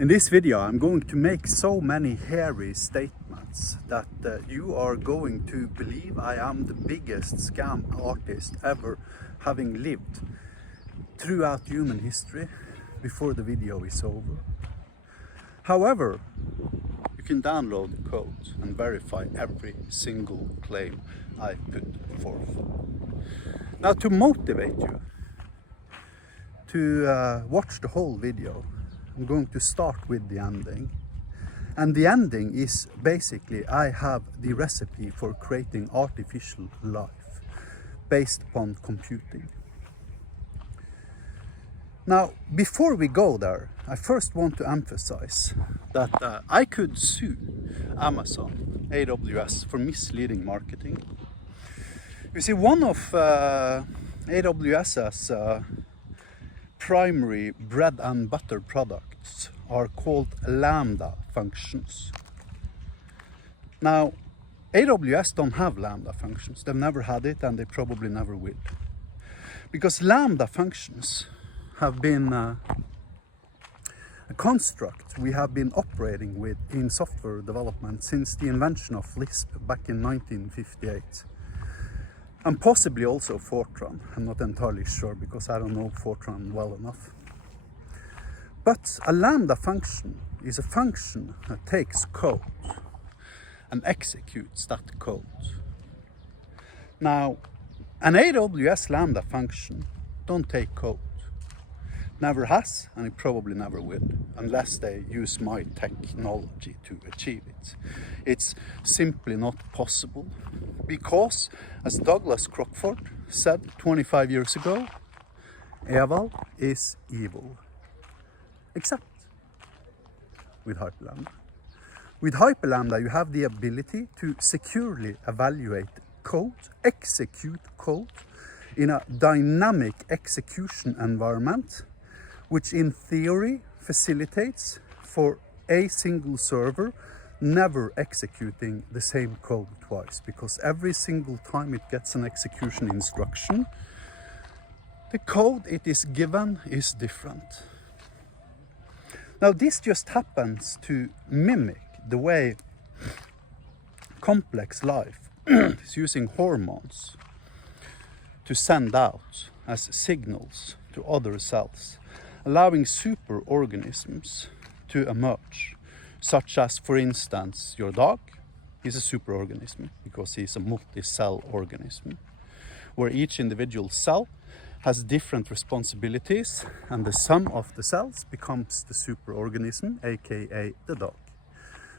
In this video I'm going to make so many hairy statements that you are going to believe I am the biggest scam artist ever having lived throughout human history before the video is over. However, you can download the code and verify every single claim I put forth. Now, to motivate you to watch the whole video, I'm going to start with the ending. And the ending is basically I have the recipe for creating artificial life based upon computing. Now, before we go there, I first want to emphasize that I could sue Amazon, AWS for misleading marketing. You see, one of AWS's primary bread and butter products are called Lambda Functions. Now, AWS don't have Lambda Functions. They've never had it and they probably never will. Because Lambda Functions have been a construct we have been operating with in software development since the invention of Lisp back in 1958. And possibly also Fortran. I'm not entirely sure because I don't know Fortran well enough. But a Lambda function is a function that takes code and executes that code. Now, an AWS Lambda function don't take code. Never has, and it probably never will, unless they use my technology to achieve it. It's simply not possible, because, as Douglas Crockford said 25 years ago, evil is evil, except with Hyperlambda. With Hyperlambda, you have the ability to securely evaluate code, execute code in a dynamic execution environment, which in theory facilitates for a single server never executing the same code twice, because every single time it gets an execution instruction, the code it is given is different. Now, this just happens to mimic the way complex life is using hormones to send out as signals to other cells, allowing superorganisms to emerge, such as, for instance, your dog is a superorganism because he's a multi-cell organism, where each individual cell has different responsibilities, and the sum of the cells becomes the superorganism, aka the dog.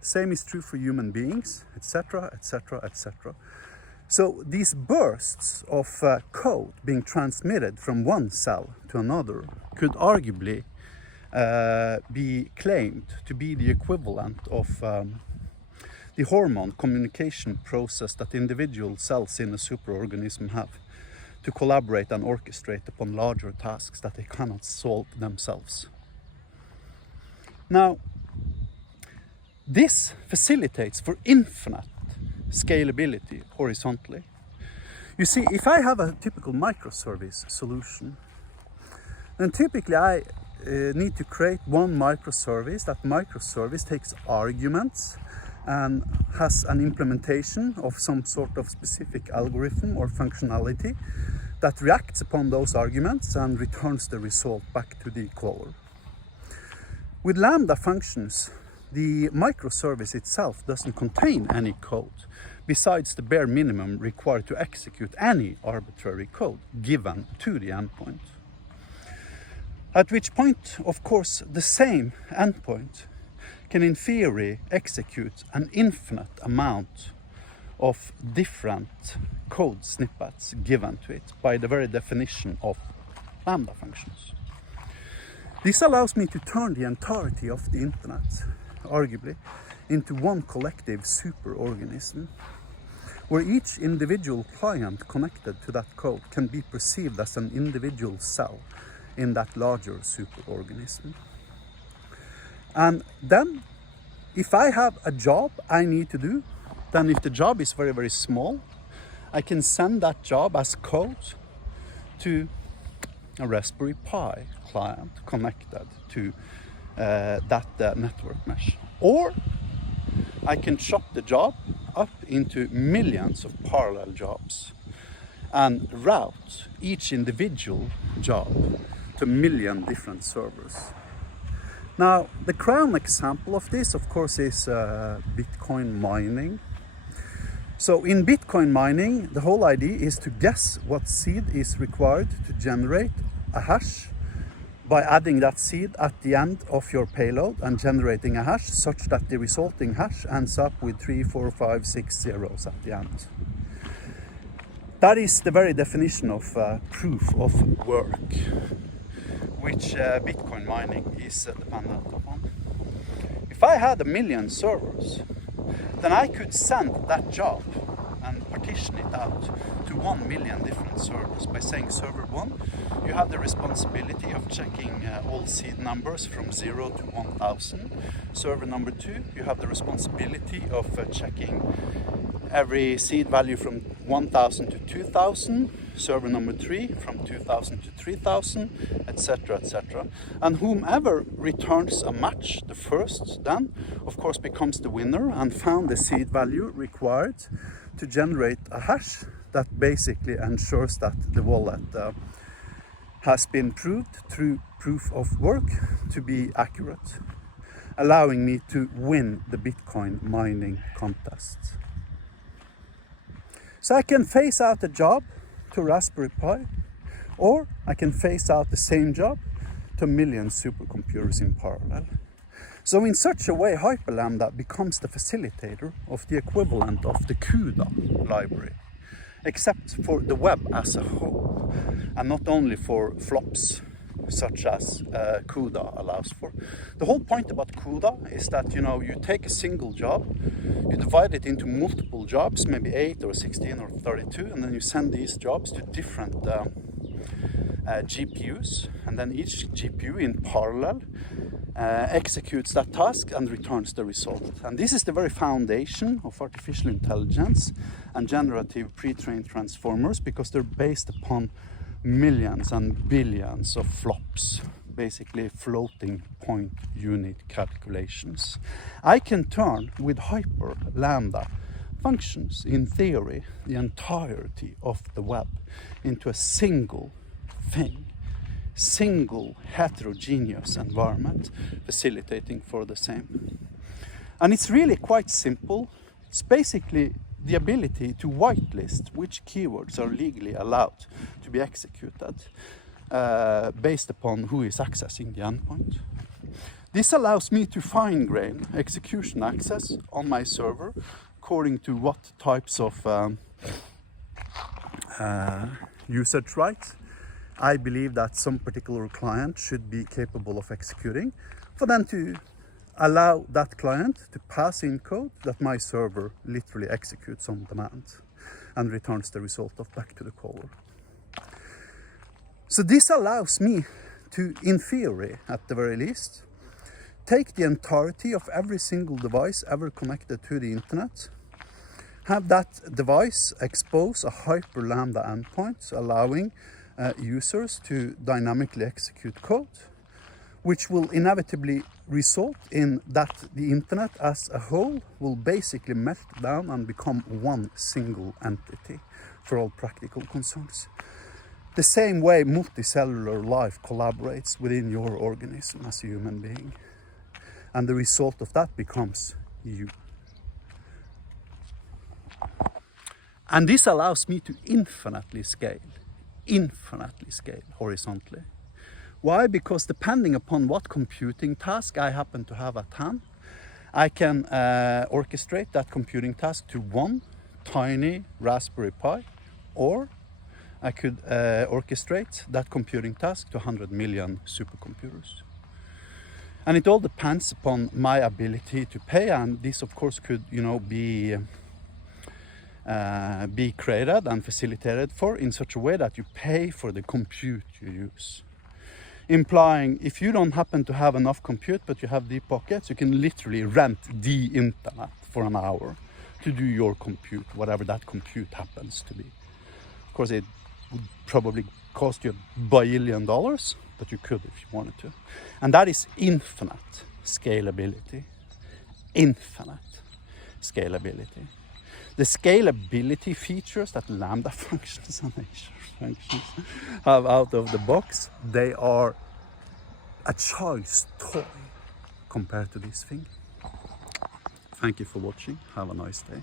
Same is true for human beings, etc., etc., etc. So these bursts of code being transmitted from one cell to another could arguably be claimed to be the equivalent of the hormone communication process that individual cells in a superorganism have to collaborate and orchestrate upon larger tasks that they cannot solve themselves. Now, this facilitates for infinite scalability horizontally. You see, if I have a typical microservice solution, then typically I need to create one microservice. That microservice takes arguments and has an implementation of some sort of specific algorithm or functionality that reacts upon those arguments and returns the result back to the caller. With Lambda functions, the microservice itself doesn't contain any code besides the bare minimum required to execute any arbitrary code given to the endpoint. At which point, of course, the same endpoint can in theory execute an infinite amount of different code snippets given to it by the very definition of Lambda functions. This allows me to turn the entirety of the internet, arguably, into one collective superorganism, where each individual client connected to that code can be perceived as an individual cell in that larger superorganism. And then, if I have a job I need to do, then if the job is very, very small, I can send that job as code to a Raspberry Pi client connected to that network mesh. Or I can chop the job up into millions of parallel jobs and route each individual job to a million different servers. Now, the crown example of this, of course, is Bitcoin mining. So in Bitcoin mining, the whole idea is to guess what seed is required to generate a hash by adding that seed at the end of your payload and generating a hash such that the resulting hash ends up with 3, 4, 5, 6 zeros at the end. That is the very definition of proof of work, which Bitcoin mining is dependent upon. If I had 1 million servers, then I could send that job and partition it out to 1 million different servers by saying server 1, you have the responsibility of checking all seed numbers from 0 to 1000. Server number 2, you have the responsibility of checking every seed value from 1000 to 2000. Server number 3 from 2000 to 3000, etc., etc. And whomever returns a match, the first then, of course, becomes the winner and found the seed value required to generate a hash that basically ensures that the wallet has been proved through proof of work to be accurate, allowing me to win the Bitcoin mining contest. So I can phase out a job to Raspberry Pi, or I can phase out the same job to a million supercomputers in parallel. So in such a way, Hyperlambda becomes the facilitator of the equivalent of the CUDA library, except for the web as a whole, and not only for flops such as CUDA allows for. The whole point about CUDA is that, you take a single job, you divide it into multiple jobs, maybe 8 or 16 or 32, and then you send these jobs to different GPUs, and then each GPU in parallel executes that task and returns the result. And this is the very foundation of artificial intelligence and generative pre-trained transformers, because they're based upon millions and billions of flops, basically floating point unit calculations. I can turn with Hyperlambda functions, in theory, the entirety of the web into a single thing, single heterogeneous environment, facilitating for the same. And it's really quite simple. It's basically the ability to whitelist which keywords are legally allowed to be executed based upon who is accessing the endpoint. This allows me to fine-grain execution access on my server according to what types of usage rights I believe that some particular client should be capable of executing, for then to allow that client to pass in code that my server literally executes on demand and returns the result of back to the caller. So this allows me to, in theory at the very least, take the entirety of every single device ever connected to the internet, have that device expose a Hyperlambda endpoint, allowing users to dynamically execute code, which will inevitably result in that the internet as a whole will basically melt down and become one single entity for all practical concerns. The same way multicellular life collaborates within your organism as a human being. And the result of that becomes you. And this allows me to infinitely scale horizontally. Why? Because depending upon what computing task I happen to have at hand, I can orchestrate that computing task to one tiny Raspberry Pi, or I could orchestrate that computing task to 100 million supercomputers. And it all depends upon my ability to pay, and this of course could, be created and facilitated for in such a way that you pay for the compute you use. Implying if you don't happen to have enough compute but you have deep pockets, you can literally rent the internet for an hour to do your compute, whatever that compute happens to be. Of course, it would probably cost you $1 billion, but you could if you wanted to. And that is infinite scalability. Infinite scalability. The scalability features that lambda functions and nature functions have out of the box, they are a child's toy compared to this thing. Thank you for watching. Have a nice day.